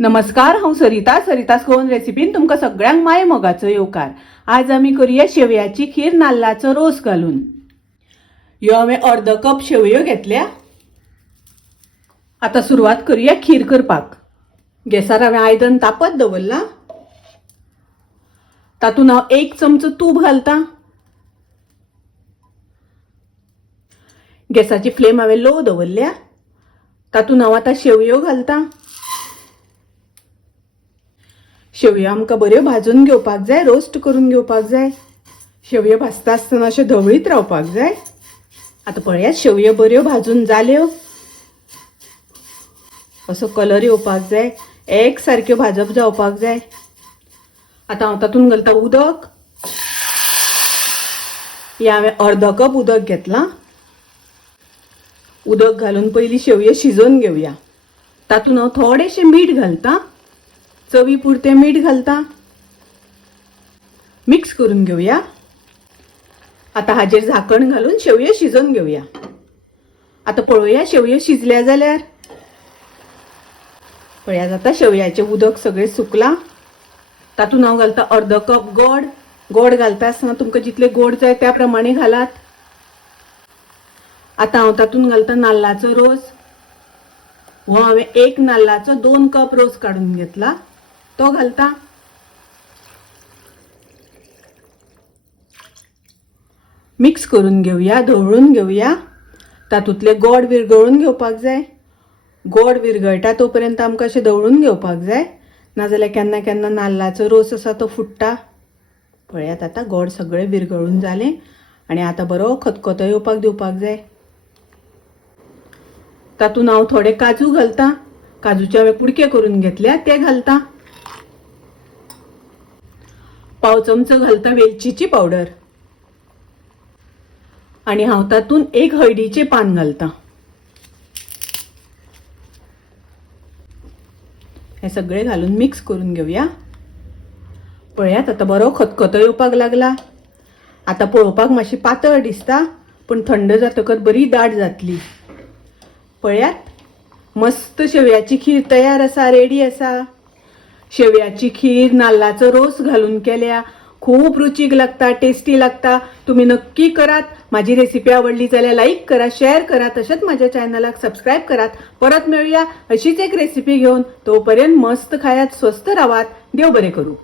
नमस्कार, हांव सरितास गोवन रेसिपीन तुमकां सगळ्यांक माय मोगाचो येवकार। आज आमी करूया शेवयाची खीर नाल्लाचो रोस घालून। ह्यो हांवें अर्द कप शेवयो घेतल्या। आता सुरवात करूया खीर करपाक। गॅसार हांवें आयदन तापत दवरला। तातूंत हांव 1 चमचो तूप घालता। गॅसाची फ्लेम हांवें लो दवरल्या। तातूंत हांव आतां शेवयो घालता। शेवयो आमकां बऱ्यो भाजून घेवपाक जाय, रोस्ट करून घेवपाक जाय। शेवयो भाजता आसतना अशें धवळीत रावपाक जाय। आता पळयात शेवयो बऱ्यो भाजून जाल्यो। असो कलर येवपाक जाय, एक सारक्यो भाजप जावपाक जाय। आता हांव तातूंत घालता उदक। हे हांवें अर्द कप उदक घेतलां। उदक घालून पयलीं शेवयो शिजोवन घेवया। तातूंत हांव थोडेशें मीठ घालता, चवी पुरतें मीठ घालता। मिक्स करून घेवया। आता हाजेर झाकण घालून शेवयो शिजोवन घेवया। आता पळोवया शेवयो शिजल्या जाल्यार। पळयात आता शेवयाचें उदक सगळें सुकलां। तातूंत हांव घालता अर्द कप गोड। गोड घालता आसतना तुमकां जितले गोड जाय त्या प्रमाणे घालात। आता हांव तातूंत घालता नाल्लाचो रोस। हो हांवें 1 नाल्लाचो 2 कप रोस काडून घेतला, तो घालता। मिक्स करून घेवया, धवळून घेवया। तातूंतले गोड विरगळून घेवपाक जाय। गोड विरगळटा तोपर्यंत आमकां अशें धवळून घेवपाक जाय, नाजाल्यार केन्ना केन्ना नाल्लाचो रोस आसा तो फुट्टा। पळयात आता गोड सगळें विरगळून जालें आनी आता बरो खतखतो येवपाक दिवपाक जाय। तातूंत हांव थोडे काजू घालता। काजूचे हांवें कुडके करून घेतल्या, ते घालता। पाव चमचो घालता वेलचीची पावडर आणि हांव तातूंत 1 हळदीचें पान घालता। हे सगळें घालून मिक्स करून घेवया। पळयात आता बरो खतखतो येवपाक लागला। आता पळोवपाक मातशी पातळ दिसता, पण थंड जातकच बरी दाट जातली। पळयात मस्त शेवयाची खीर तयार आसा, रेडी आसा। शेवयाची खीर नाल्लाचो रोस घालून केल्या, खूप रुचीक लागता, टेस्टी लागता। तुम्ही नक्की करात। माझी रेसिपी आवडली जाल्यार लाईक करा, शेअर करा, तशेंच माझ्या चॅनलाक सबस्क्राईब करात। परत मिळूया अशीच एक रेसिपी घेऊन। तोपर्यंत मस्त खायात, स्वस्त राहात, देव बरे करू।